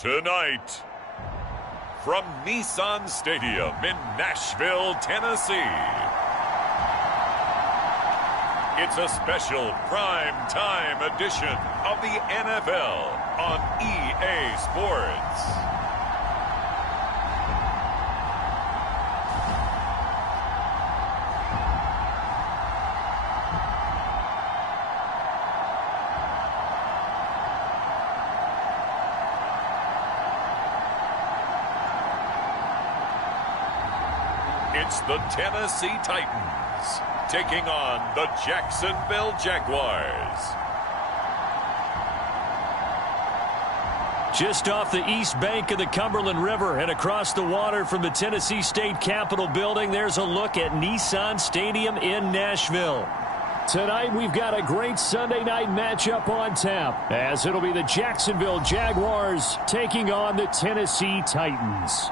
Tonight, from Nissan Stadium in Nashville, Tennessee, it's a special prime time edition of the NFL on EA Sports. It's the Tennessee Titans taking on the Jacksonville Jaguars. Just off the east bank of the Cumberland River and across the water from the Tennessee State Capitol building, there's a look at Nissan Stadium in Nashville. Tonight we've got a great Sunday night matchup on tap, as it'll be the Jacksonville Jaguars taking on the Tennessee Titans.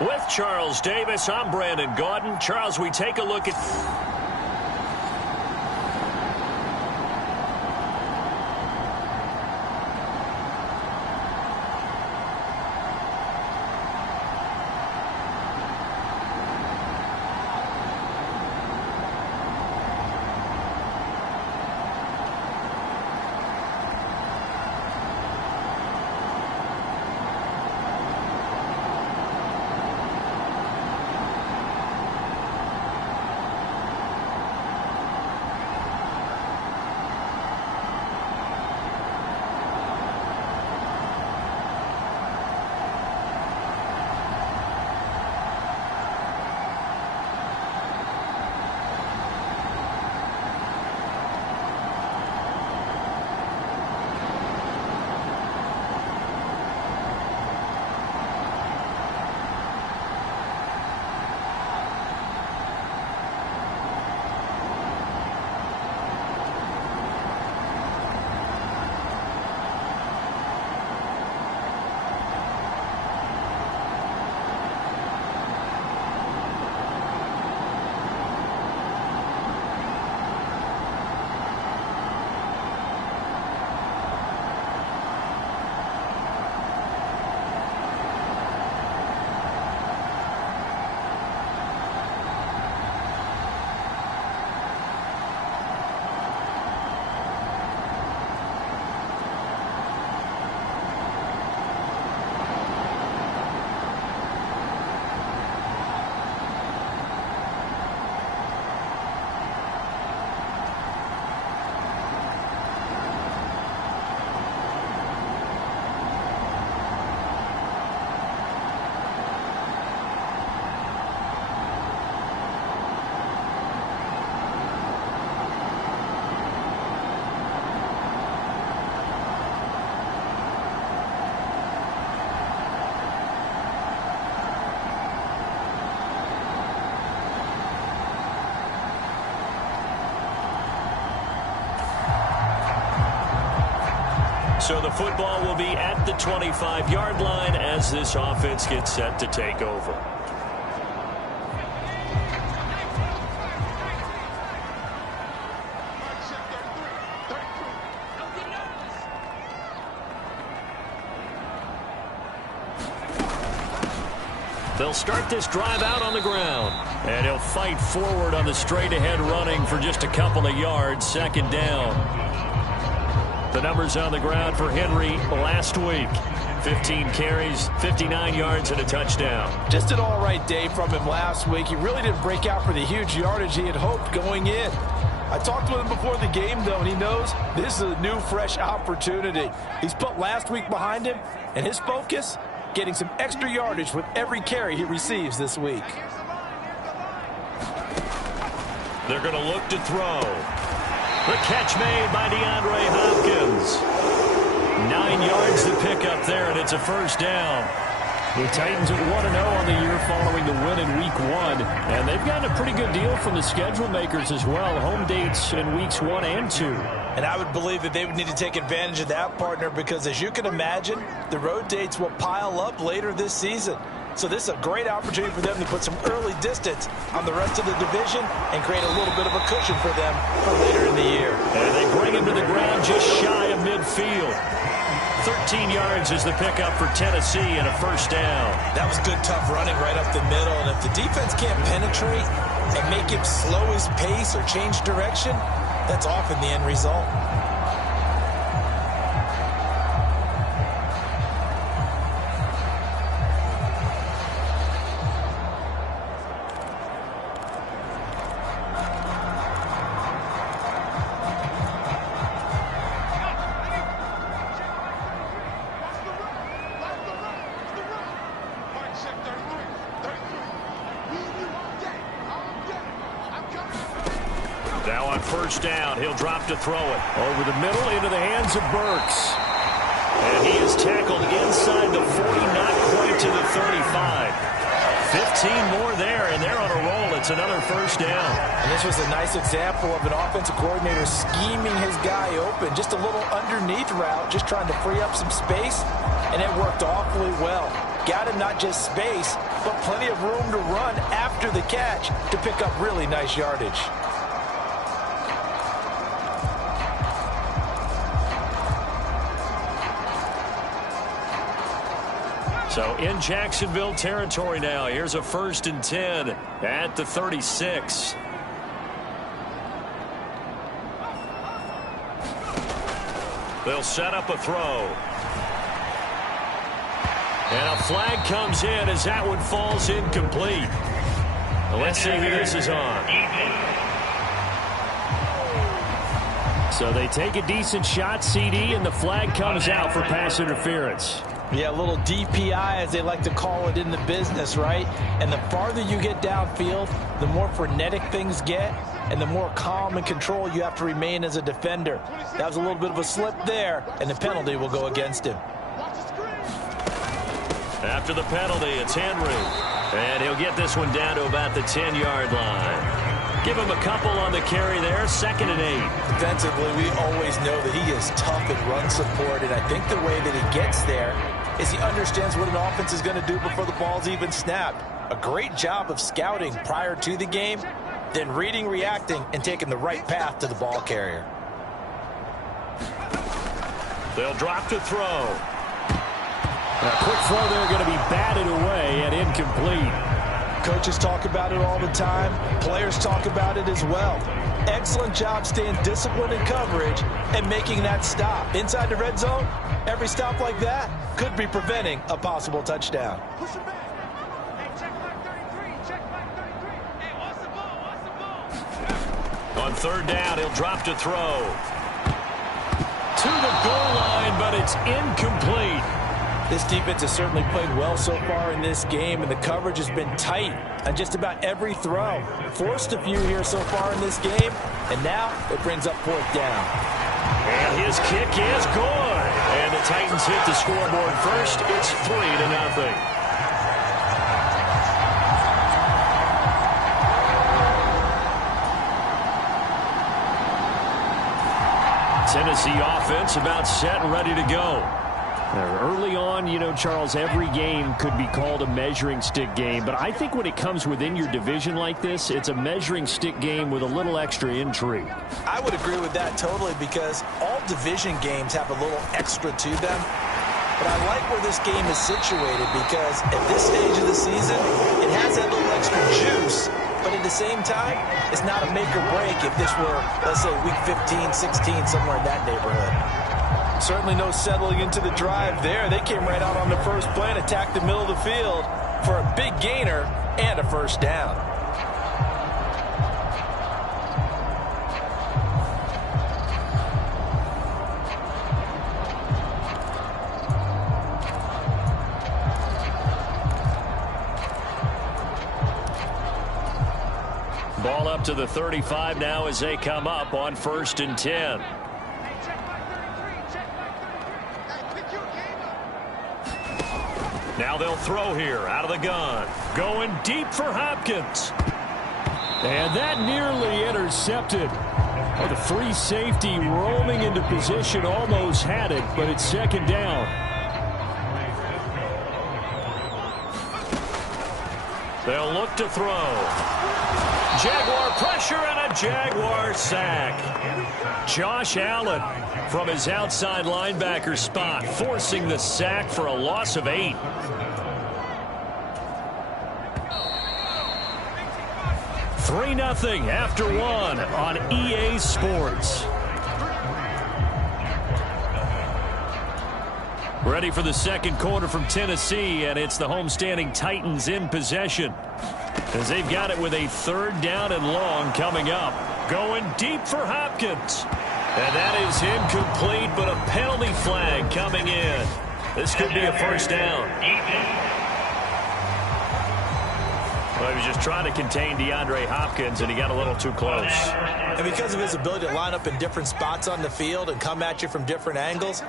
With Charles Davis, I'm Brandon Gaudin. Charles, we take a look at... So the football will be at the 25-yard line as this offense gets set to take over. They'll start this drive out on the ground, and he'll fight forward on the straight-ahead running for just a couple of yards. Second down. The numbers on the ground for Henry last week. 15 carries, 59 yards, and a touchdown. Just an all-right day from him last week. He really didn't break out for the huge yardage he had hoped going in. I talked with him before the game, though, and he knows this is a new, fresh opportunity. He's put last week behind him, and his focus, getting some extra yardage with every carry he receives this week. They're going to look to throw. The catch made by DeAndre Hopkins. 9 yards to pick up there, and it's a first down. The Titans at 1-0 on the year following the win in Week 1. And they've gotten a pretty good deal from the schedule makers as well. Home dates in Weeks 1 and 2. And I would believe that they would need to take advantage of that, partner, because as you can imagine, the road dates will pile up later this season. So this is a great opportunity for them to put some early distance on the rest of the division and create a little bit of a cushion for them for later in the year. And they bring him to the ground just shy of midfield. 13 yards is the pickup for Tennessee and a first down. That was good, tough running right up the middle. And if the defense can't penetrate and make him slow his pace or change direction, that's often the end result. Now on first down, he'll drop to throw it. Over the middle into the hands of Burks. And he is tackled inside the 40, not quite to the 35. 15 more there, and they're on a roll. It's another first down. And this was a nice example of an offensive coordinator scheming his guy open. Just a little underneath route, just trying to free up some space, and it worked awfully well. Got him not just space, but plenty of room to run after the catch to pick up really nice yardage. So in Jacksonville territory now. Here's a 1st and 10 at the 36. They'll set up a throw. And a flag comes in as that one falls incomplete. Well, let's see who this is on. So they take a decent shot, CD, and the flag comes out for pass interference. Yeah, a little DPI, as they like to call it in the business, right? And the farther you get downfield, the more frenetic things get, and the more calm and control you have to remain as a defender. That was a little bit of a slip there, and the penalty will go against him. After the penalty, it's Henry. And he'll get this one down to about the 10-yard line. Give him a couple on the carry there, 2nd and 8. Defensively, we always know that he is tough in run support, and I think the way that he gets there is he understands what an offense is going to do before the ball's even snapped. A great job of scouting prior to the game, then reading, reacting, and taking the right path to the ball carrier. They'll drop to throw. A quick throw there going to be batted away and incomplete. Coaches talk about it all the time. Players talk about it as well. Excellent job staying disciplined in coverage and making that stop. Inside the red zone, every stop like that could be preventing a possible touchdown. Push him back. Hey, check back 33. Check back 33. Hey, what's the ball? On 3rd down, he'll drop to throw. To the goal line, but it's incomplete. This defense has certainly played well so far in this game, and the coverage has been tight on just about every throw. Forced a few here so far in this game, and now it brings up 4th down. And his kick is good. And the Titans hit the scoreboard first. It's 3-0. Tennessee offense about set and ready to go. Early on, you know, Charles, every game could be called a measuring stick game. But I think when it comes within your division like this, it's a measuring stick game with a little extra intrigue. I would agree with that totally, because all division games have a little extra to them. But I like where this game is situated, because at this stage of the season, it has that little extra juice. But at the same time, it's not a make or break if this were, let's say, week 15, 16, somewhere in that neighborhood. Certainly no settling into the drive there. They came right out on the first play and attacked the middle of the field for a big gainer and a first down. Ball up to the 35 now as they come up on 1st and 10. Now they'll throw here out of the gun. Going deep for Hopkins. And that nearly intercepted. Oh, the free safety roaming into position almost had it, but it's 2nd down. They'll look to throw. Jaguar pressure and a Jaguar sack. Josh Allen from his outside linebacker spot, forcing the sack for a loss of 8. Three 0 after 1 on EA Sports. Ready for the second quarter from Tennessee, and it's the homestanding Titans in possession, as they've got it with a 3rd down and long coming up. Going deep for Hopkins. And that is incomplete, but a penalty flag coming in. This could be a 1st down. Well, he was just trying to contain DeAndre Hopkins, and he got a little too close. And because of his ability to line up in different spots on the field and come at you from different angles,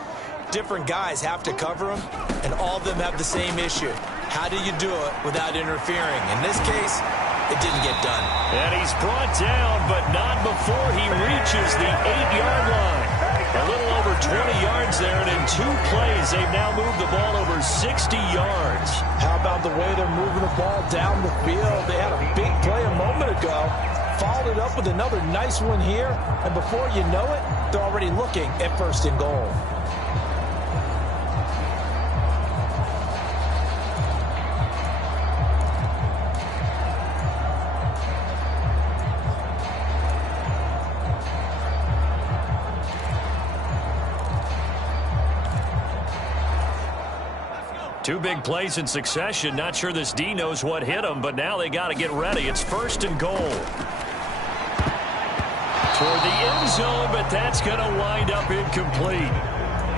different guys have to cover him, and all of them have the same issue. How do you do it without interfering? In this case, it didn't get done. And he's brought down, but not before he reaches the 8-yard line. A little over 20 yards there, and in 2 plays, they've now moved the ball over 60 yards. How about the way they're moving the ball down the field? They had a big play a moment ago, followed it up with another nice one here, and before you know it, they're already looking at 1st and goal. Two big plays in succession. Not sure this D knows what hit him, but now they got to get ready. It's 1st and goal. Toward the end zone, but that's going to wind up incomplete.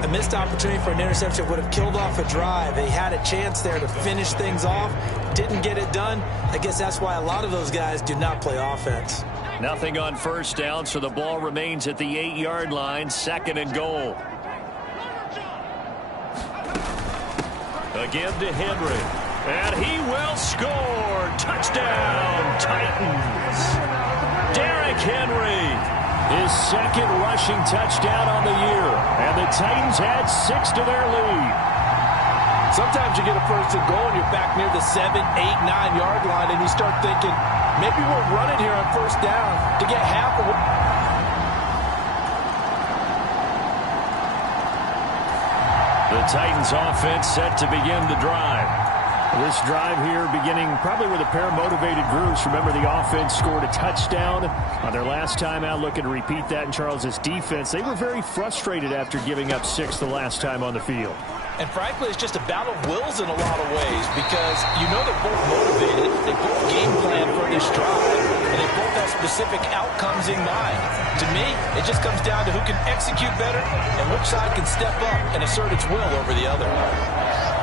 A missed opportunity for an interception would have killed off a drive. They had a chance there to finish things off. Didn't get it done. I guess that's why a lot of those guys do not play offense. Nothing on 1st down, so the ball remains at the 8-yard line. 2nd and goal. Again to Henry. And he will score. Touchdown, Titans. Derrick Henry, his 2nd rushing touchdown on the year. And the Titans add 6 to their lead. Sometimes you get a 1st and goal and you're back near the 7, 8, 9-yard line, and you start thinking, maybe we'll run it here on 1st down to get half of it. The Titans offense set to begin the drive. This drive here beginning probably with a pair of motivated groups. Remember, the offense scored a touchdown on their last time out, looking to repeat that in Charles's defense. They were very frustrated after giving up 6 the last time on the field. And frankly, it's just a battle of wills in a lot of ways, because you know they're both motivated, they both game plan for this drive, and they both have specific outcomes in mind. To me, it just comes down to who can execute better and which side can step up and assert its will over the other.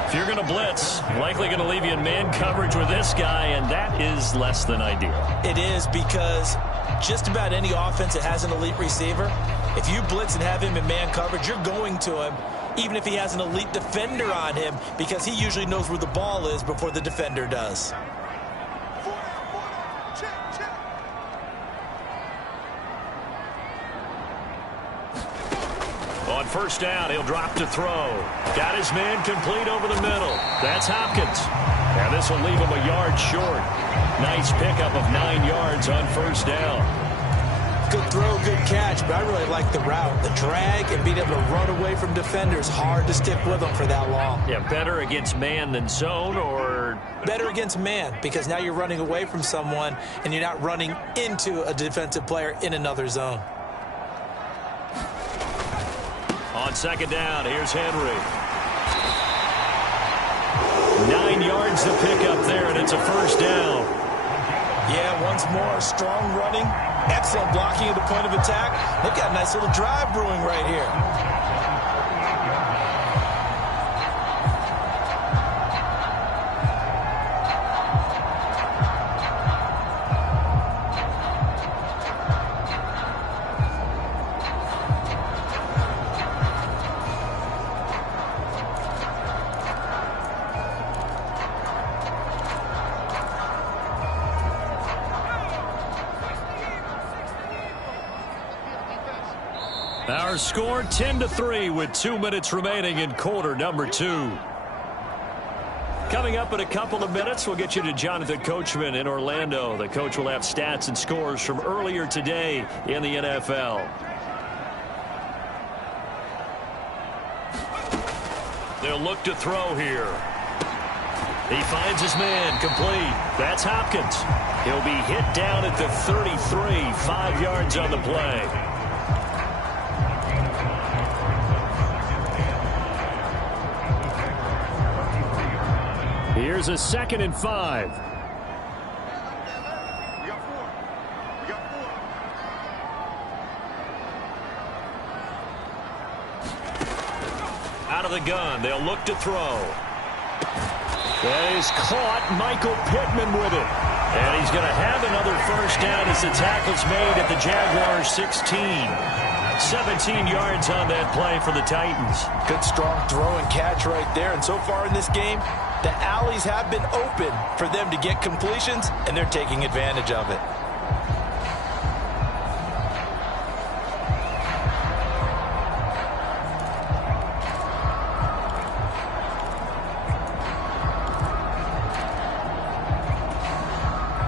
If you're going to blitz, likely going to leave you in man coverage with this guy, and that is less than ideal. It is, because just about any offense that has an elite receiver, if you blitz and have him in man coverage, you're going to him, even if he has an elite defender on him, because he usually knows where the ball is before the defender does. On 1st down, he'll drop to throw. Got his man complete over the middle. That's Hopkins. And this will leave him a yard short. Nice pickup of 9 yards on 1st down. Good throw, good catch, but I really like the route. The drag and being able to run away from defenders, hard to stick with them for that long. Yeah, better against man than zone, or? Better against man, because now you're running away from someone and you're not running into a defensive player in another zone. On 2nd down, here's Henry. 9 yards to pick up there, and it's a 1st down. Yeah, once more, strong running, excellent blocking at the point of attack. They've got a nice little drive brewing right here. Our score 10-3 with 2 minutes remaining in quarter number 2. Coming up in a couple of minutes, we'll get you to Jonathan Coachman in Orlando. The coach will have stats and scores from earlier today in the NFL. They'll look to throw here. He finds his man, complete. That's Hopkins. He'll be hit down at the 33, 5 yards on the play. Here's a 2nd and 5. We got 4. We got 4. Out of the gun, they'll look to throw. That is caught. Michael Pittman with it. And he's going to have another first down as the tackle's made at the Jaguars 16. 17 yards on that play for the Titans. Good strong throw and catch right there. And so far in this game, the alleys have been open for them to get completions, and they're taking advantage of it.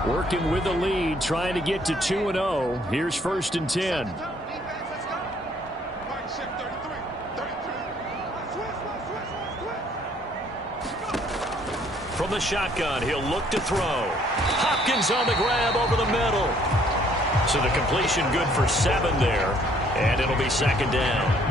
Working with the lead, trying to get to 2-0. Here's 1st and 10. Defense, let's go. Right, shift 33. 33. Switch. From the shotgun, he'll look to throw. Hopkins on the grab over the middle. So the completion good for 7 there. And it'll be 2nd down.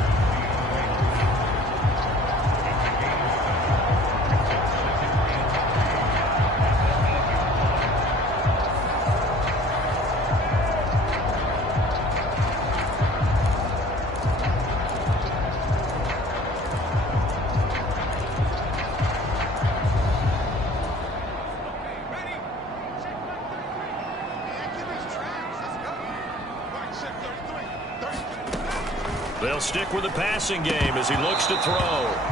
They'll stick with the passing game as he looks to throw.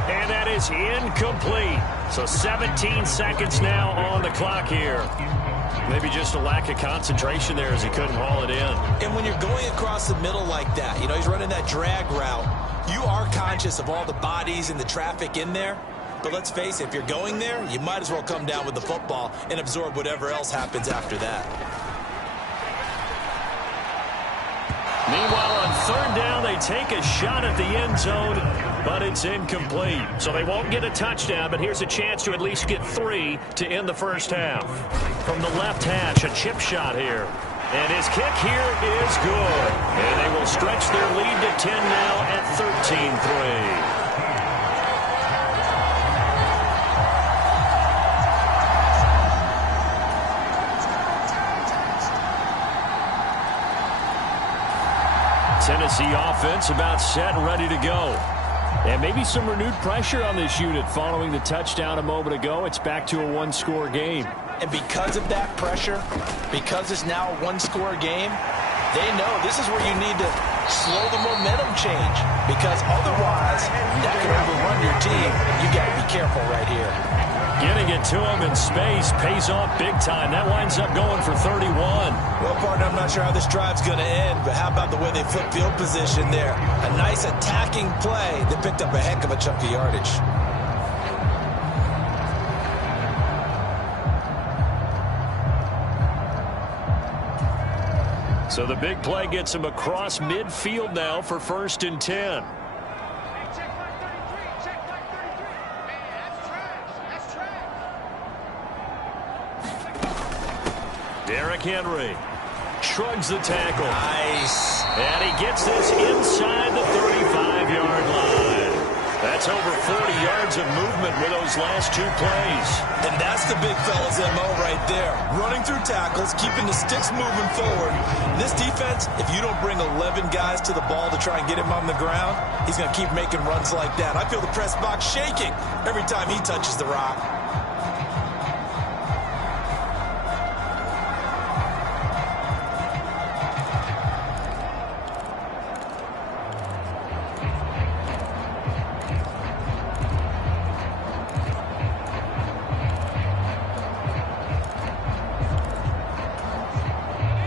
And that is incomplete. So 17 seconds now on the clock here. Maybe just a lack of concentration there as he couldn't haul it in. And when you're going across the middle like that, you know, he's running that drag route, you are conscious of all the bodies and the traffic in there. But let's face it, if you're going there, you might as well come down with the football and absorb whatever else happens after that. Meanwhile, on 3rd down, they take a shot at the end zone, but it's incomplete. So they won't get a touchdown, but here's a chance to at least get 3 to end the first half. From the left hash, a chip shot here. And his kick here is good. And they will stretch their lead to 10 now at 13-3. Tennessee offense about set and ready to go. And maybe some renewed pressure on this unit following the touchdown a moment ago. It's back to a 1-score game. And because of that pressure, because it's now a 1-score game, they know this is where you need to slow the momentum change. Because otherwise, that can overrun your team. You got to be careful right here. Getting it to him in space pays off big time. That winds up going for 31. Well, partner, I'm not sure how this drive's going to end, but how about the way they flip field position there? A nice attacking play that picked up a heck of a chunk of yardage. So the big play gets him across midfield now for 1st and 10. Derrick Henry shrugs the tackle. Nice. And he gets this inside the 35-yard line. That's over 40 yards of movement with those last 2 plays. And that's the big fella's MO right there. Running through tackles, keeping the sticks moving forward. This defense, if you don't bring 11 guys to the ball to try and get him on the ground, he's going to keep making runs like that. I feel the press box shaking every time he touches the rock.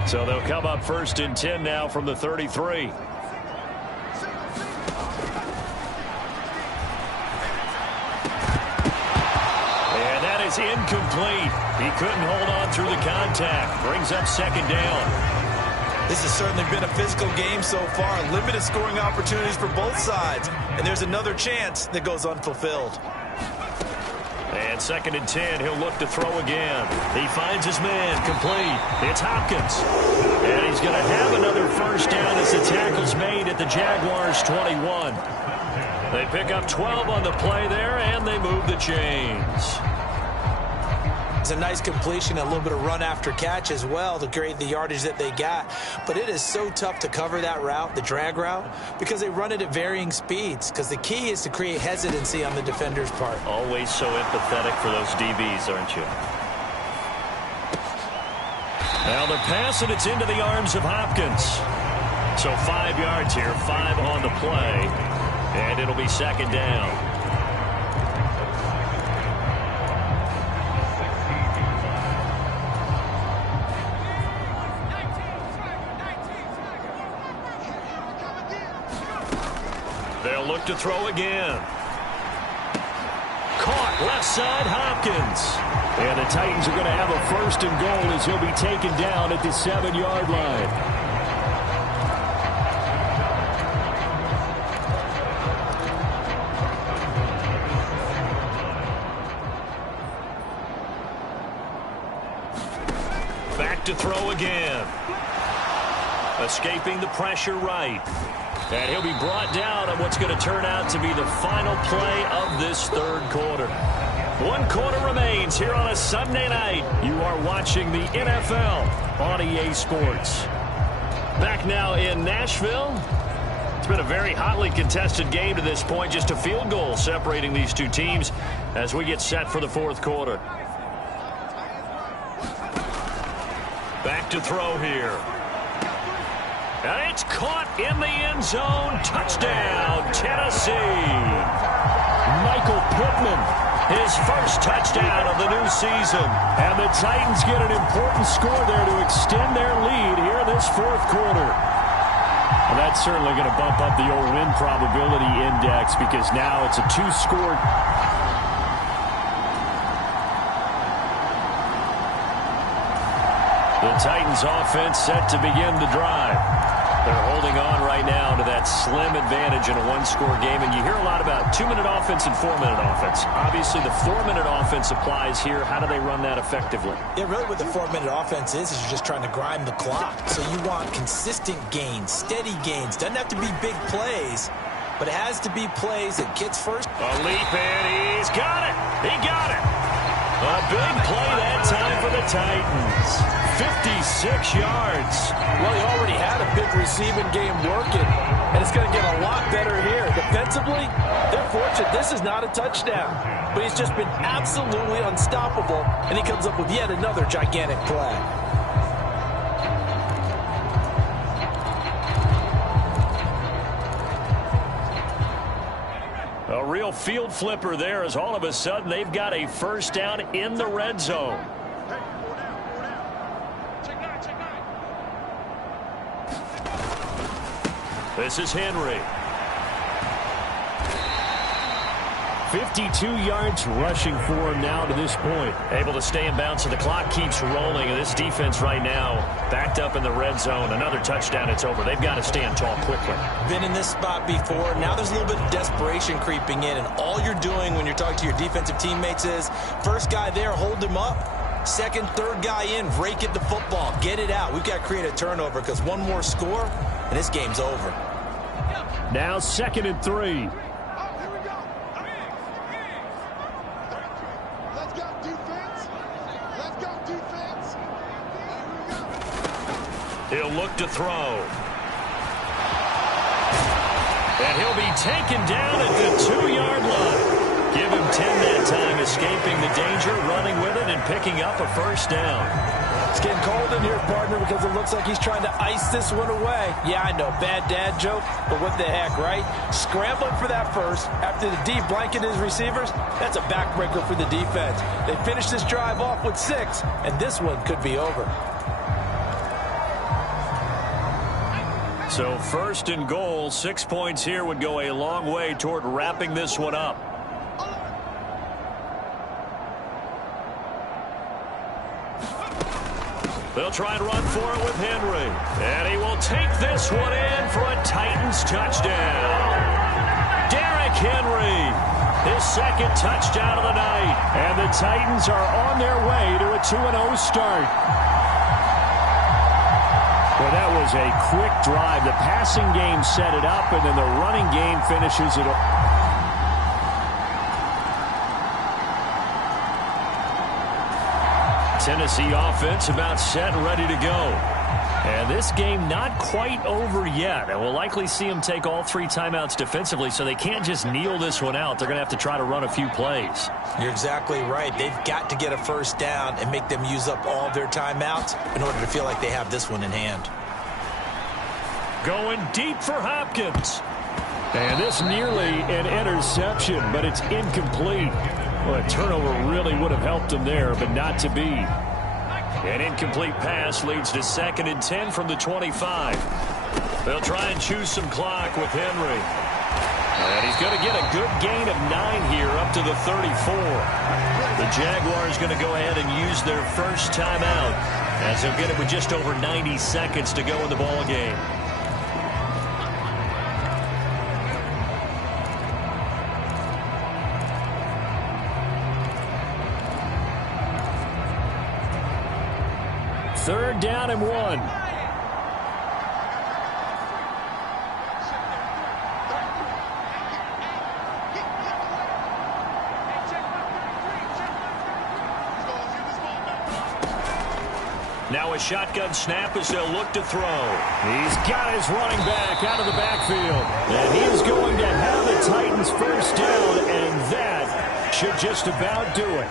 So they'll come up 1st and 10 now from the 33. And that is incomplete. He couldn't hold on through the contact. Brings up second down. This has certainly been a physical game so far. Limited scoring opportunities for both sides. And there's another chance that goes unfulfilled. And second and 10, he'll look to throw again. He finds his man, complete. It's Hopkins. And he's going to have another first down as the tackle's made at the Jaguars' 21. They pick up 12 on the play there, and they move the chains. It's a nice completion, a little bit of run after catch as well to create the yardage that they got. But it is so tough to cover that route, the drag route, because they run it at varying speeds. Because the key is to create hesitancy on the defender's part. Always so empathetic for those DBs, aren't you? Now the pass, and it's into the arms of Hopkins. So 5 yards here, 5 on the play. And it'll be second down. They'll look to throw again. Caught left side, Hopkins. And the Titans are going to have a first and goal as he'll be taken down at the 7-yard line. Back to throw again. Escaping the pressure right. And he'll be brought down on what's going to turn out to be the final play of this third quarter. 1 quarter remains here on a Sunday night. You are watching the NFL on EA Sports. Back now in Nashville. It's been a very hotly contested game to this point. Just a field goal separating these two teams as we get set for the fourth quarter. Back to throw here. And it's caught in the end zone. Touchdown, Tennessee. Michael Pittman, his first touchdown of the new season. And the Titans get an important score there to extend their lead here in this fourth quarter. Well, that's certainly going to bump up the old win probability index because now it's a 2-score. The Titans offense set to begin the drive. They're holding on right now to that slim advantage in a 1-score game. And you hear a lot about 2-minute offense and 4-minute offense. Obviously, the 4-minute offense applies here. How do they run that effectively? Yeah, really what the 4-minute offense is you're just trying to grind the clock. So you want consistent gains, steady gains. Doesn't have to be big plays, but it has to be plays that gets first. A leap, and he's got it. He got it. A big play that time for the Titans. 56 yards. Well, he already had a big receiving game working, and it's going to get a lot better here. Defensively, they're fortunate this is not a touchdown, but he's just been absolutely unstoppable, and he comes up with yet another gigantic play. A real field flipper there as all of a sudden they've got a first down in the red zone. This is Henry. 52 yards rushing for him now to this point. Able to stay in bounds, so the clock keeps rolling. And this defense right now backed up in the red zone. Another touchdown, it's over. They've got to stand tall quickly. Been in this spot before. Now there's a little bit of desperation creeping in. And all you're doing when you're talking to your defensive teammates is, first guy there, hold him up. Second, third guy in, rake at the football. Get it out. We've got to create a turnover because one more score, and this game's over. Now 2nd and 3. He'll look to throw. And he'll be taken down at the 2-yard line. Give him 10 that time, escaping the danger, running with it, and picking up a first down. It's getting cold in here, partner, because it looks like he's trying to ice this one away. Yeah, I know, bad dad joke, but what the heck, right? Scrambling for that first after the D blanket his receivers. That's a backbreaker for the defense. They finished this drive off with 6, and this one could be over. So 1st and goal, 6 points here would go a long way toward wrapping this one up. They'll try and run for it with Henry. And he will take this one in for a Titans touchdown. Derrick Henry, his second touchdown of the night. And the Titans are on their way to a 2-0 start. Well, that was a quick drive. The passing game set it up, and then the running game finishes it off. Tennessee offense about set and ready to go. And this game not quite over yet. And we'll likely see them take all 3 timeouts defensively, so they can't just kneel this one out. They're going to have to try to run a few plays. You're exactly right. They've got to get a first down and make them use up all their timeouts in order to feel like they have this one in hand. Going deep for Hopkins. And this nearly an interception, but it's incomplete. Well, a turnover really would have helped them there, but not to be. An incomplete pass leads to 2nd and 10 from the 25. They'll try and choose some clock with Henry. And he's going to get a good gain of 9 here up to the 34. The Jaguars going to go ahead and use their first timeout as they'll get it with just over 90 seconds to go in the ball game. Third down and 1. Now a shotgun snap as they'll look to throw. He's got his running back out of the backfield. And he is going to have the Titans first down, and that should just about do it.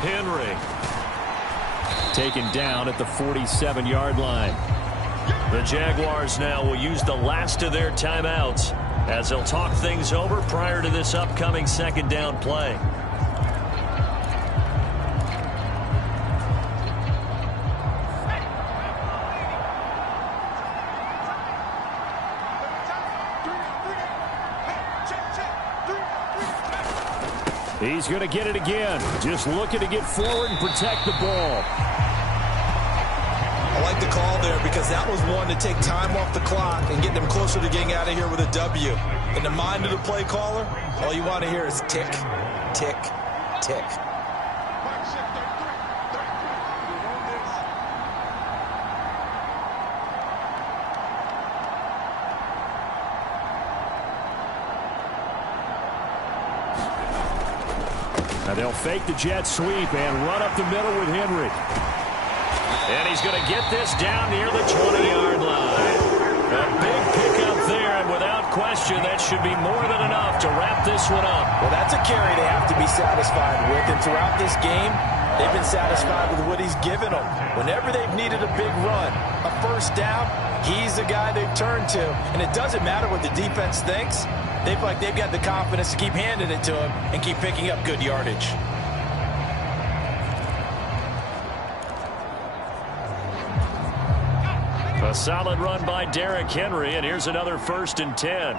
Henry. Taken down at the 47-yard line. The Jaguars now will use the last of their timeouts as they'll talk things over prior to this upcoming 2nd down play. He's going to get it again. Just looking to get forward and protect the ball. I like the call there because that was one to take time off the clock and get them closer to getting out of here with a W. In the mind of the play caller, all you want to hear is tick, tick, tick. Now they'll fake the jet sweep and run up the middle with Henry. And he's going to get this down near the 20-yard line. A big pickup there, and without question, that should be more than enough to wrap this one up. Well, that's a carry they have to be satisfied with, and throughout this game, they've been satisfied with what he's given them. Whenever they've needed a big run, a first down, he's the guy they've turned to. And it doesn't matter what the defense thinks. They feel like they've got the confidence to keep handing it to him and keep picking up good yardage. A solid run by Derrick Henry, and here's another 1st and 10.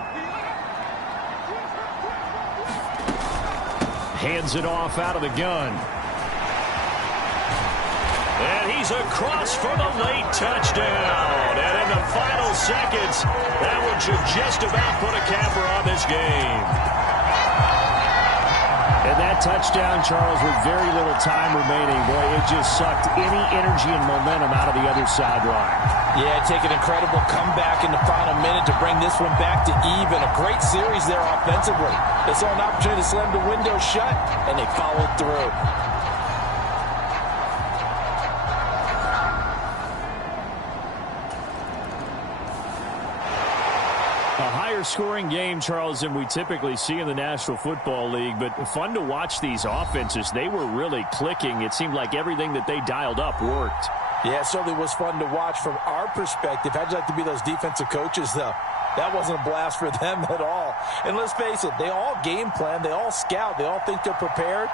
Hands it off out of the gun. And he's across for the late touchdown. And in the final seconds, that one should just about put a capper on this game. And that touchdown, Charles, with very little time remaining, boy, it just sucked any energy and momentum out of the other sideline. Yeah, take an incredible comeback in the final minute to bring this one back to even. A great series there offensively. They saw an opportunity to slam the window shut, and they followed through. Scoring game, Charles, than we typically see in the National Football League, but fun to watch these offenses. They were really clicking. It seemed like everything that they dialed up worked. Yeah, it certainly was fun to watch from our perspective. How'd you like to be those defensive coaches, though? That wasn't a blast for them at all. And let's face it, they all game plan, they all scout, they all think they're prepared.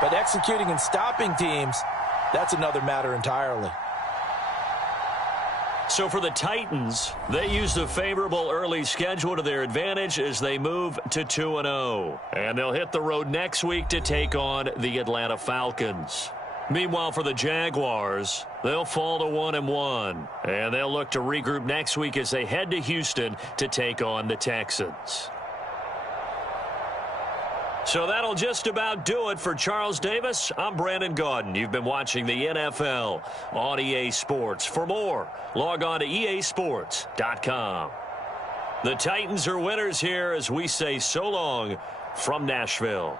But executing and stopping teams, that's another matter entirely. So for the Titans, they used a favorable early schedule to their advantage as they move to 2-0. And they'll hit the road next week to take on the Atlanta Falcons. Meanwhile, for the Jaguars, they'll fall to 1-1. And they'll look to regroup next week as they head to Houston to take on the Texans. So that'll just about do it for Charles Davis. I'm Brandon Gaudin. You've been watching the NFL on EA Sports. For more, log on to easports.com. The Titans are winners here as we say so long from Nashville.